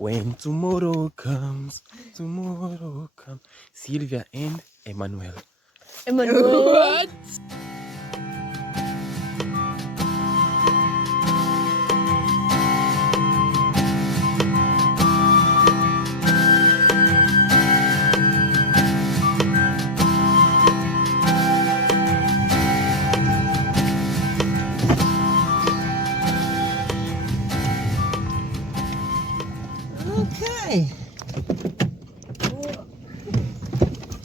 When tomorrow comes, Sylvia and Emmanuel. Emmanuel. Okay.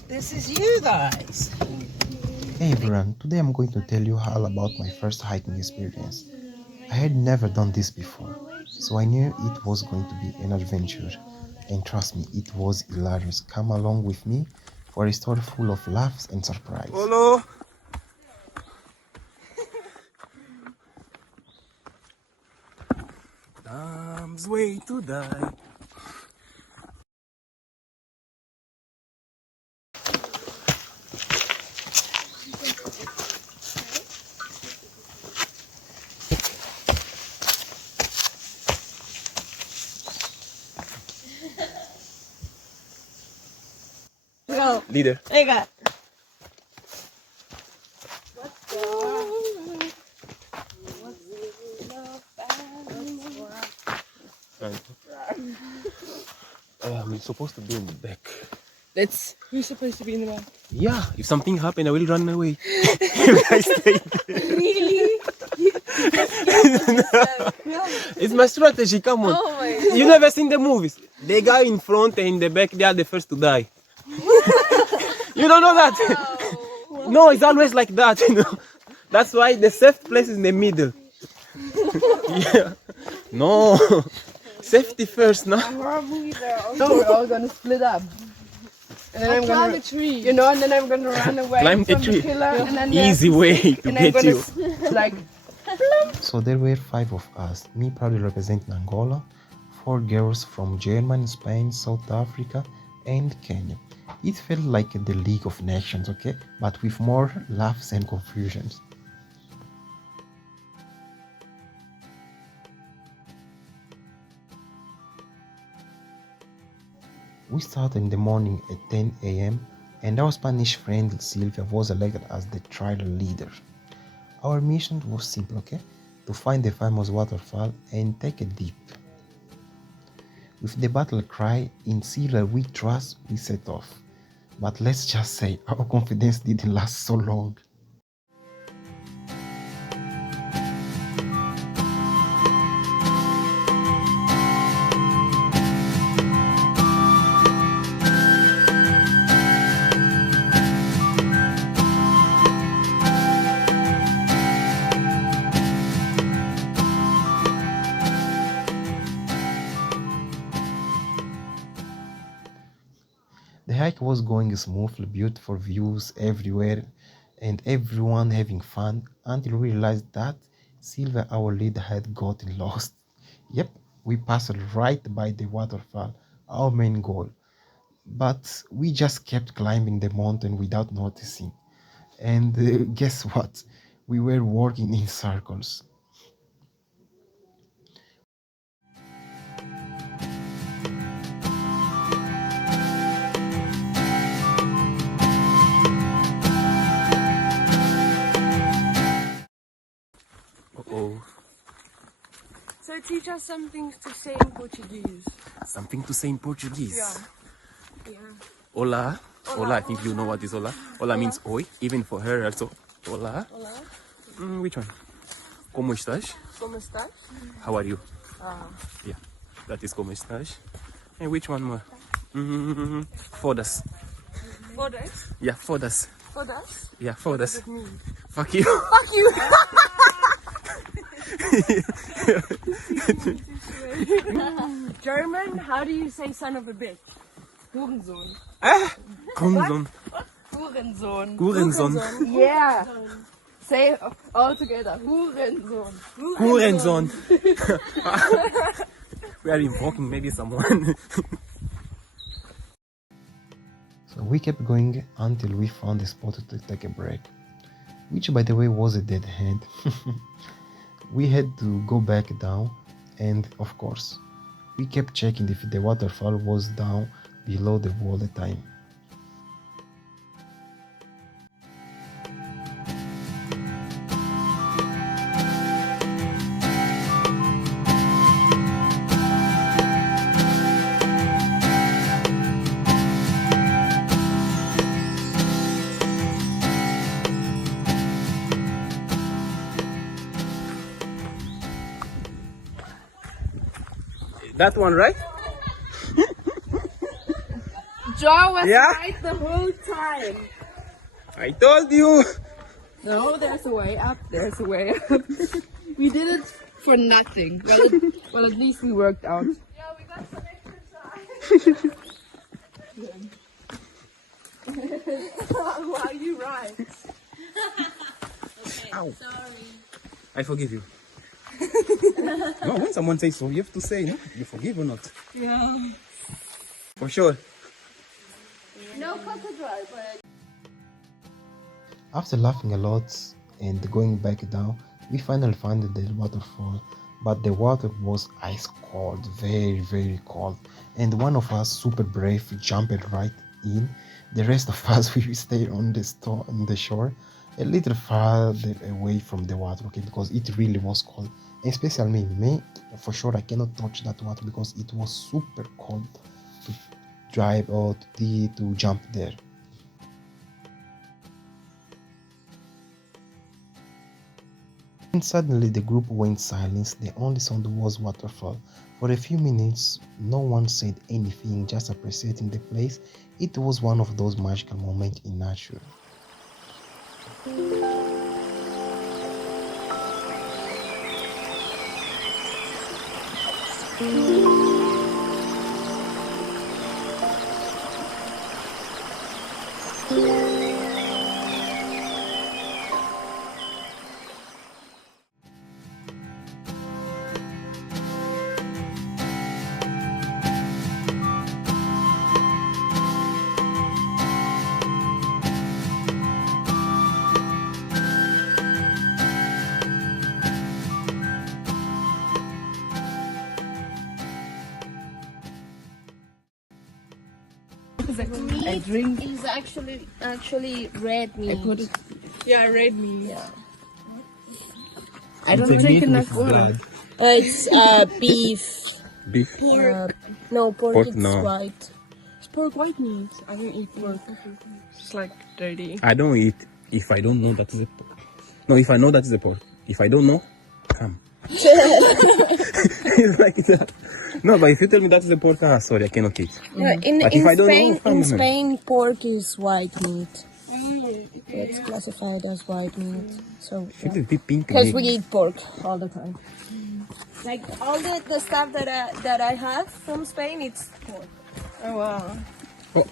This is you guys. Hey everyone, today I'm going to tell you all about my first hiking experience. I had never done this before, so I knew it was going to be an adventure. And trust me, it was hilarious. Come along with me for a story full of laughs and surprise. Hello. Time's way to die. Go. Leader. Venga. We're supposed to be in the back. Who's supposed to be in the back? Yeah, if something happened, I will run away. You guys stay there. Really? It's my strategy, come on. Oh my You never seen the movies. The guy in front and in the back, they are the first to die. You don't know that? No, it's always like that, you know. That's why the safe place is in the middle. Yeah. No. Safety first, no? No, we're all gonna split up. And then I'm climb gonna, a tree. you know, and then I'm gonna run away Climb from a tree. the killer. And then Easy way to and I'm get gonna you. like, So there were 5 of us, me proudly representing Angola, 4 girls from Germany, Spain, South Africa, and Kenya. It felt like the League of Nations, okay? But with more laughs and confusions. We started in the morning at 10 a.m. and our Spanish friend Silvia was elected as the trial leader. Our mission was simple, okay? To find the famous waterfall and take a dip. With the battle cry, "In Silvia we trust," we set off. But let's just say our confidence didn't last so long. The hike was going smoothly, beautiful views everywhere, and everyone having fun until we realized that Silvia, our leader, had gotten lost. Yep, we passed right by the waterfall, our main goal. But we just kept climbing the mountain without noticing. And guess what? We were walking in circles. Uh-oh. So teach us something to say in Portuguese. Something to say in Portuguese. Yeah. Hola. Hola, I think you know what is hola. Hola means oi, even for her also. Hola. Olá. Which one? Como estás? Como estás? How are you? Ah. Yeah, that is como estás. And which one more? Fodas. Fodas? Yeah, fodas. Fodas? Yeah, fodas. With me. Fuck you. Fuck you! German, how do you say son of a bitch? Hurensohn. Hurensohn. Hurensohn. Hurensohn. Yeah. Say all together. Hurensohn. Hurensohn. We are invoking maybe someone. So we kept going until we found a spot to take a break, which by the way was a dead end. We had to go back down, and of course, We kept checking if the waterfall was down below the wall all the time. That one, right? Joe was Yeah? right the whole time. I told you. No, there's a way up. There's a way up. We did it for nothing. Well, at least we worked out. Yeah, we got some exercise. Wow, you right. Ow. I forgive you. No, when someone says so, you have to say, no, you forgive or not. Yeah. For sure. No crocodile, but After laughing a lot and going back down, we finally found the waterfall, but the water was ice cold, very, very cold. And one of us, super brave, jumped right in. The rest of us, we stayed on the shore, a little farther away from the water, okay, because it really was cold. Especially me, for sure, I cannot touch that water because it was super cold to drive or to jump there. And suddenly the group went silent. The only sound was waterfall. For a few minutes, no one said anything, just appreciating the place. It was one of those magical moments in nature. I drink. Is actually red meat. yeah, red meat. Yeah. I don't drink enough water. It's beef. Beef. No, pork. Pork, It's no. white. It's pork white meat. I don't eat pork. It's like dirty. I don't eat if I don't know that is a pork. No, if I know that is a pork. If I don't know, come. It's like that. No, but if you tell me that is a pork, sorry, I cannot eat. Yeah, But if I don't know, in Spain, pork is white meat. It's classified as white meat. So Should it be pink because meat? we eat pork all the time. Like all the stuff that I have from Spain, it's pork. Oh wow.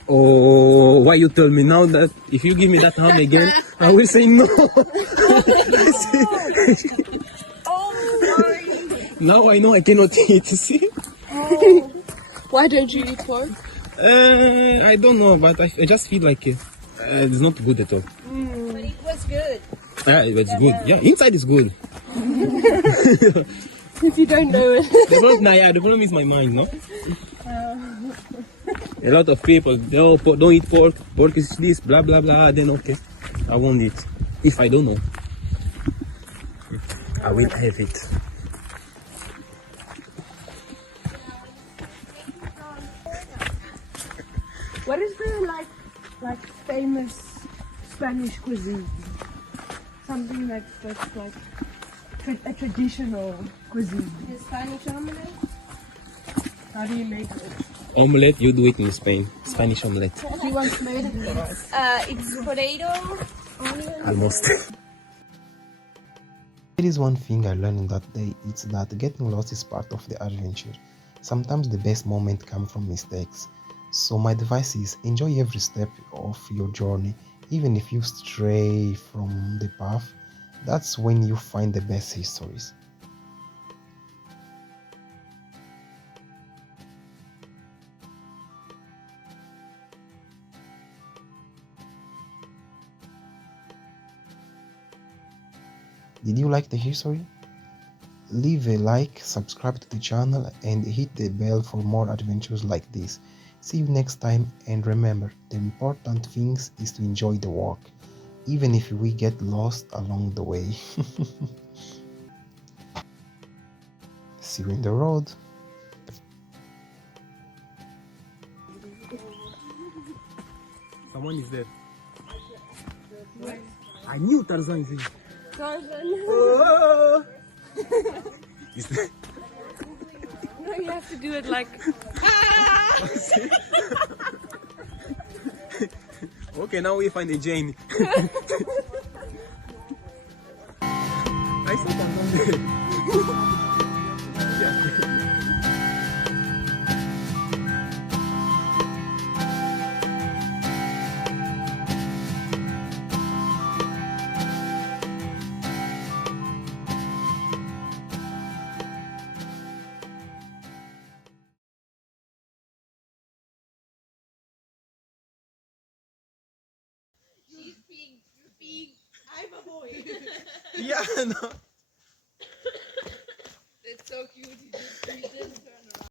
Oh, why you tell me now that if you give me that ham again, I will say no. Oh, sorry. Now I know I cannot eat, see? Why don't you eat pork? I don't know, but I just feel like it's not good at all. But it was good. It's good. Yeah, inside is good. If you don't know it. The problem is my mind, no? A lot of people don't eat pork. Pork is this, blah blah blah. Then okay, I won't eat. If I don't know, I will have it. What is the like famous Spanish cuisine? Something that's like a traditional cuisine. The Spanish omelette. How do you make it? Omelette, you do it in Spain. Spanish omelette, She once made it for us. It's potato, onion. almost. There is one thing I learned in that day, it's that getting lost is part of the adventure. Sometimes the best moments come from mistakes. So my advice is enjoy every step of your journey, even if you stray from the path. That's when you find the best histories. Did you like the history? leave a like, subscribe to the channel, and hit the bell for more adventures like this. See you next time, and remember, the important thing is to enjoy the walk, even if we get lost along the way. See you in the road. Someone is there. I knew Tarzan is here. Tarzan. Oh! No, you have to do it like. Okay, now we find a Jane. I saw Tarzan there. Yeah. I'm a boy. Yeah, no.